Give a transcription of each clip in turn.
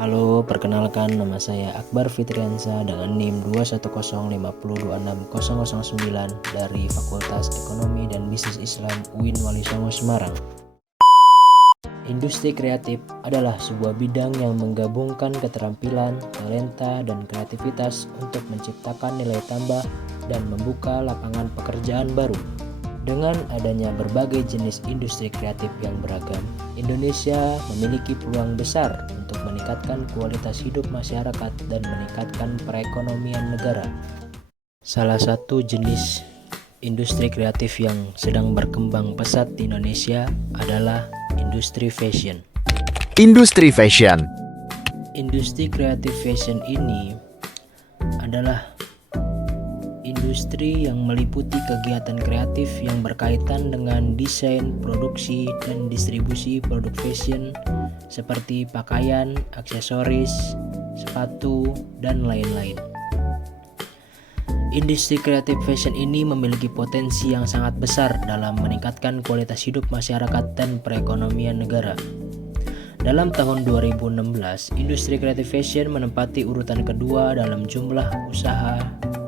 Halo, perkenalkan nama saya Akbar Fitriansa dengan NIM 21050260009 dari Fakultas Ekonomi dan Bisnis Islam UIN Wali Songo Semarang. Industri kreatif adalah sebuah bidang yang menggabungkan keterampilan, talenta, dan kreativitas untuk menciptakan nilai tambah dan membuka lapangan pekerjaan baru. Dengan adanya berbagai jenis industri kreatif yang beragam, Indonesia memiliki peluang besar untuk meningkatkan kualitas hidup masyarakat dan meningkatkan perekonomian negara. Salah satu jenis industri kreatif yang sedang berkembang pesat di Indonesia adalah industri fashion. Industri fashion. Industri kreatif fashion ini adalah industri yang meliputi kegiatan kreatif yang berkaitan dengan desain, produksi, dan distribusi produk fashion seperti pakaian, aksesoris, sepatu, dan lain-lain. Industri kreatif fashion ini memiliki potensi yang sangat besar dalam meningkatkan kualitas hidup masyarakat dan perekonomian negara. Dalam tahun 2016, industri kreatif fashion menempati urutan kedua dalam jumlah usaha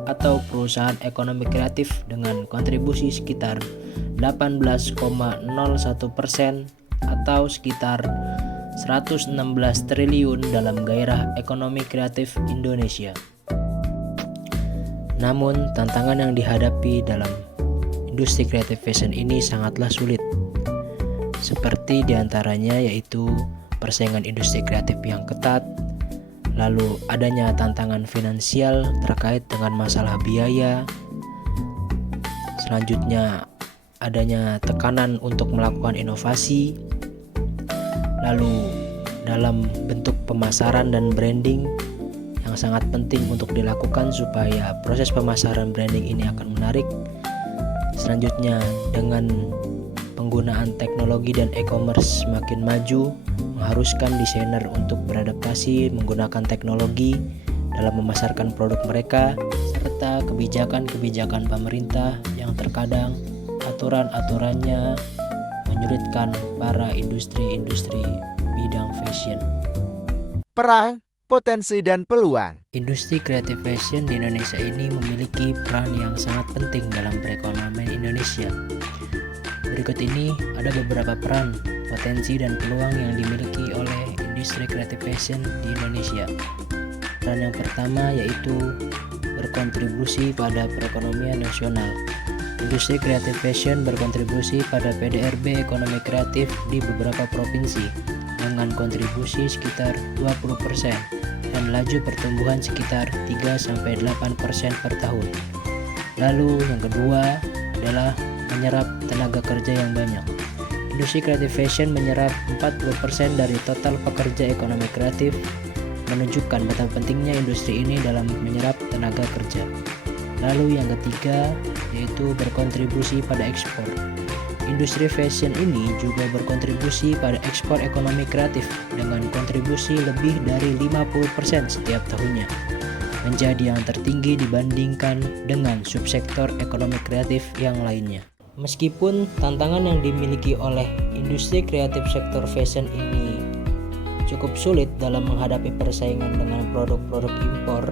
atau perusahaan ekonomi kreatif dengan kontribusi sekitar 18,01% atau sekitar 116 triliun dalam gairah ekonomi kreatif Indonesia. Namun, tantangan yang dihadapi dalam industri kreatif fashion ini sangatlah sulit. Seperti diantaranya yaitu persaingan industri kreatif yang ketat, lalu adanya tantangan finansial terkait dengan masalah biaya, selanjutnya adanya tekanan untuk melakukan inovasi, lalu dalam bentuk pemasaran dan branding yang sangat penting untuk dilakukan supaya proses pemasaran branding ini akan menarik. Selanjutnya dengan penggunaan teknologi dan e-commerce semakin maju, mengharuskan desainer untuk beradaptasi menggunakan teknologi dalam memasarkan produk mereka, serta kebijakan-kebijakan pemerintah yang terkadang aturan-aturannya menyulitkan para industri bidang fashion. Peran, potensi, dan peluang. Industri kreatif fashion di Indonesia ini memiliki peran yang sangat penting dalam perekonomian Indonesia. Berikut ini ada beberapa peran, potensi, dan peluang yang dimiliki oleh industri kreatif fashion di Indonesia. Peran yang pertama yaitu berkontribusi pada perekonomian nasional. Industri kreatif fashion berkontribusi pada PDRB ekonomi kreatif di beberapa provinsi dengan kontribusi sekitar 20% dan laju pertumbuhan sekitar 3-8% per tahun. Lalu yang kedua adalah menyerap tenaga kerja yang banyak. Industri kreatif fashion menyerap 40% dari total pekerja ekonomi kreatif, menunjukkan betapa pentingnya industri ini dalam menyerap tenaga kerja. Lalu yang ketiga yaitu berkontribusi pada ekspor. Industri fashion ini juga berkontribusi pada ekspor ekonomi kreatif dengan kontribusi lebih dari 50% setiap tahunnya, menjadi yang tertinggi dibandingkan dengan subsektor ekonomi kreatif yang lainnya. Meskipun tantangan yang dimiliki oleh industri kreatif sektor fashion ini cukup sulit dalam menghadapi persaingan dengan produk-produk impor,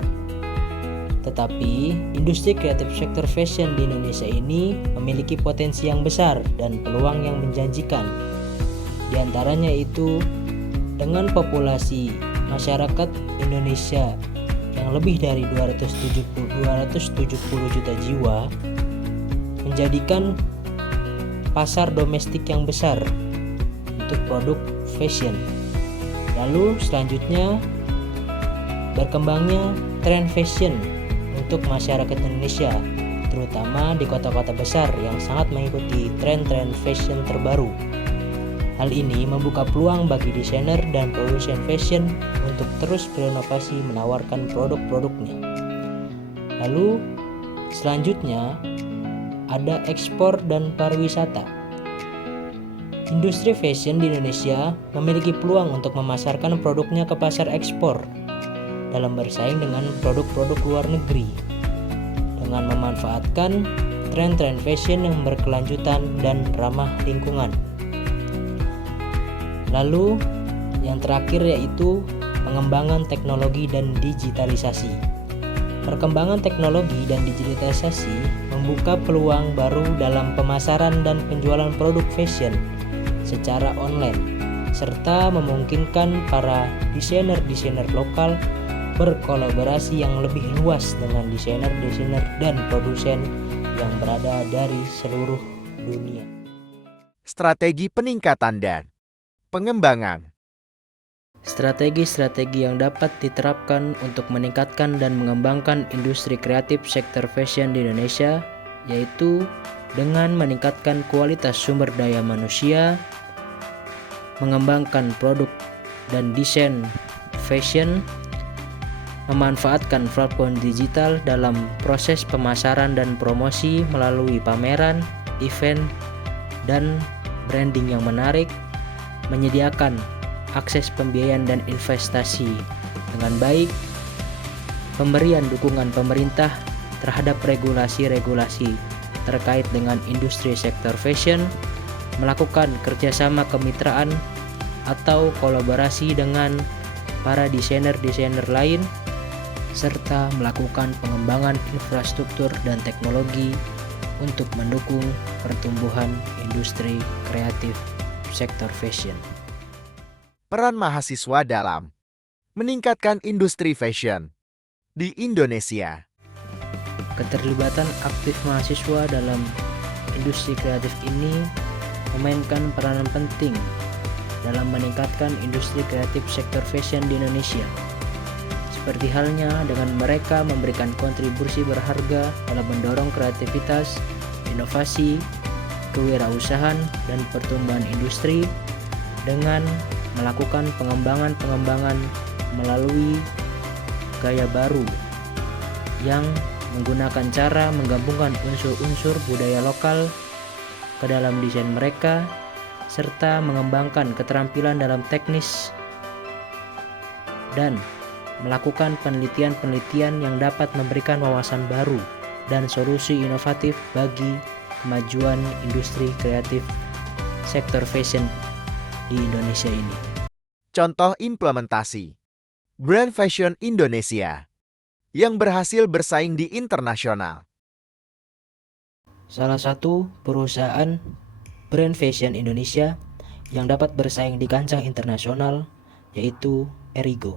tetapi industri kreatif sektor fashion di Indonesia ini memiliki potensi yang besar dan peluang yang menjanjikan. Di antaranya itu dengan populasi masyarakat Indonesia yang lebih dari 270 juta jiwa, menjadikan pasar domestik yang besar untuk produk fashion. Lalu selanjutnya berkembangnya tren fashion untuk masyarakat Indonesia, terutama di kota-kota besar yang sangat mengikuti tren-tren fashion terbaru. Hal ini membuka peluang bagi desainer dan produsen fashion untuk terus berinovasi menawarkan produk-produknya. Lalu selanjutnya ada ekspor dan pariwisata. Industri fashion di Indonesia memiliki peluang untuk memasarkan produknya ke pasar ekspor dalam bersaing dengan produk-produk luar negeri dengan memanfaatkan tren-tren fashion yang berkelanjutan dan ramah lingkungan. Lalu yang terakhir yaitu perkembangan teknologi dan digitalisasi. Perkembangan teknologi dan digitalisasi membuka peluang baru dalam pemasaran dan penjualan produk fashion secara online, serta memungkinkan para desainer-desainer lokal berkolaborasi yang lebih luas dengan desainer-desainer dan produsen yang berada dari seluruh dunia. Strategi peningkatan dan pengembangan. Strategi-strategi yang dapat diterapkan untuk meningkatkan dan mengembangkan industri kreatif sektor fashion di Indonesia yaitu dengan meningkatkan kualitas sumber daya manusia, mengembangkan produk dan desain fashion, memanfaatkan platform digital dalam proses pemasaran dan promosi melalui pameran, event, dan branding yang menarik, menyediakan akses pembiayaan dan investasi dengan baik, pemberian dukungan pemerintah terhadap regulasi-regulasi terkait dengan industri sektor fashion, melakukan kerjasama kemitraan atau kolaborasi dengan para desainer-desainer lain, serta melakukan pengembangan infrastruktur dan teknologi untuk mendukung pertumbuhan industri kreatif sektor fashion. Peran mahasiswa dalam meningkatkan industri fashion di Indonesia. Keterlibatan aktif mahasiswa dalam industri kreatif ini memainkan peranan penting dalam meningkatkan industri kreatif sektor fashion di Indonesia. Seperti halnya dengan mereka memberikan kontribusi berharga dalam mendorong kreativitas, inovasi, kewirausahaan, dan pertumbuhan industri dengan melakukan pengembangan melalui gaya baru yang menggunakan cara menggabungkan unsur-unsur budaya lokal ke dalam desain mereka, serta mengembangkan keterampilan dalam teknis dan melakukan penelitian-penelitian yang dapat memberikan wawasan baru dan solusi inovatif bagi kemajuan industri kreatif sektor fashion di Indonesia ini. Contoh implementasi brand fashion Indonesia yang berhasil bersaing di internasional. Salah satu perusahaan brand fashion Indonesia yang dapat bersaing di kancah internasional yaitu Erigo.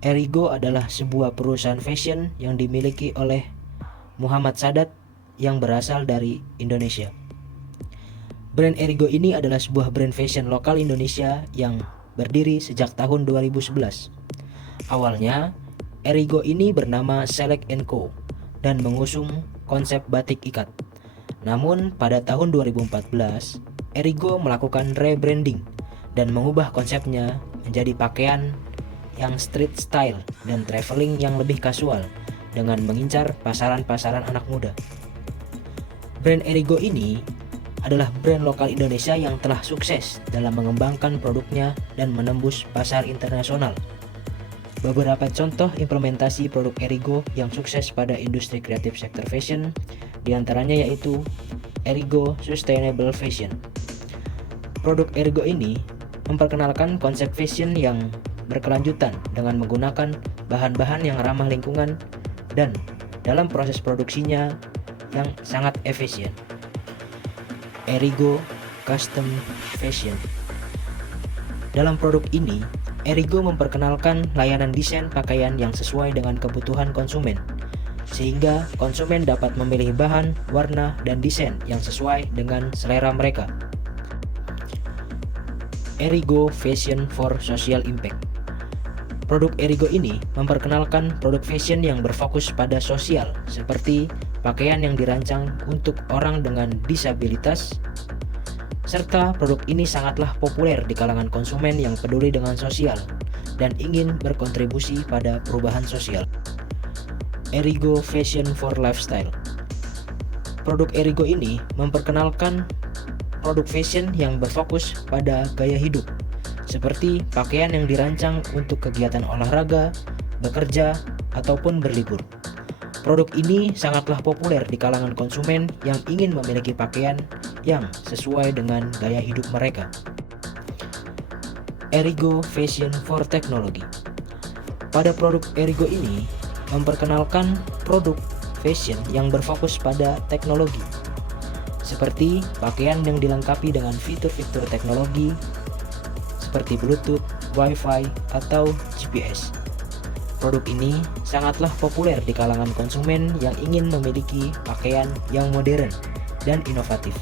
Erigo adalah sebuah perusahaan fashion yang dimiliki oleh Muhammad Sadat yang berasal dari Indonesia. Brand Erigo ini adalah sebuah brand fashion lokal Indonesia yang berdiri sejak tahun 2011. Awalnya, Erigo ini bernama Select & Co dan mengusung konsep batik ikat. Namun pada tahun 2014, Erigo melakukan rebranding dan mengubah konsepnya menjadi pakaian yang street style dan traveling yang lebih kasual dengan mengincar pasaran-pasaran anak muda. Brand Erigo ini adalah brand lokal Indonesia yang telah sukses dalam mengembangkan produknya dan menembus pasar internasional. Beberapa contoh implementasi produk Erigo yang sukses pada industri kreatif sektor fashion diantaranya yaitu Erigo Sustainable Fashion. Produk Erigo ini memperkenalkan konsep fashion yang berkelanjutan dengan menggunakan bahan-bahan yang ramah lingkungan dan dalam proses produksinya yang sangat efisien. Erigo Custom Fashion. Dalam produk ini, Erigo memperkenalkan layanan desain pakaian yang sesuai dengan kebutuhan konsumen, sehingga konsumen dapat memilih bahan, warna, dan desain yang sesuai dengan selera mereka. Erigo Fashion for Social Impact. Produk Erigo ini memperkenalkan produk fashion yang berfokus pada sosial, seperti pakaian yang dirancang untuk orang dengan disabilitas, serta produk ini sangatlah populer di kalangan konsumen yang peduli dengan sosial dan ingin berkontribusi pada perubahan sosial. Erigo Fashion for Lifestyle. Produk Erigo ini memperkenalkan produk fashion yang berfokus pada gaya hidup, seperti pakaian yang dirancang untuk kegiatan olahraga, bekerja, ataupun berlibur. Produk ini sangatlah populer di kalangan konsumen yang ingin memiliki pakaian yang sesuai dengan gaya hidup mereka. Erigo Fashion for Technology. Pada produk Erigo ini memperkenalkan produk fashion yang berfokus pada teknologi, seperti pakaian yang dilengkapi dengan fitur-fitur teknologi seperti Bluetooth, Wi-Fi, atau GPS. Produk ini sangatlah populer di kalangan konsumen yang ingin memiliki pakaian yang modern dan inovatif.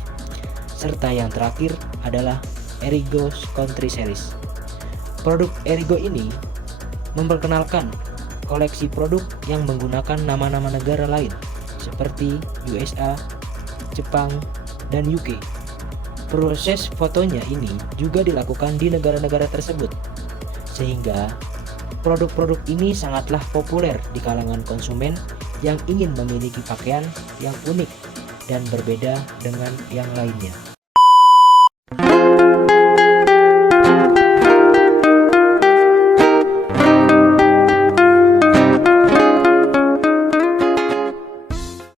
Serta yang terakhir adalah Erigo Country Series. Produk Erigo ini memperkenalkan koleksi produk yang menggunakan nama-nama negara lain seperti USA, Jepang, dan UK. Proses fotonya ini juga dilakukan di negara-negara tersebut, sehingga produk-produk ini sangatlah populer di kalangan konsumen yang ingin memiliki pakaian yang unik dan berbeda dengan yang lainnya.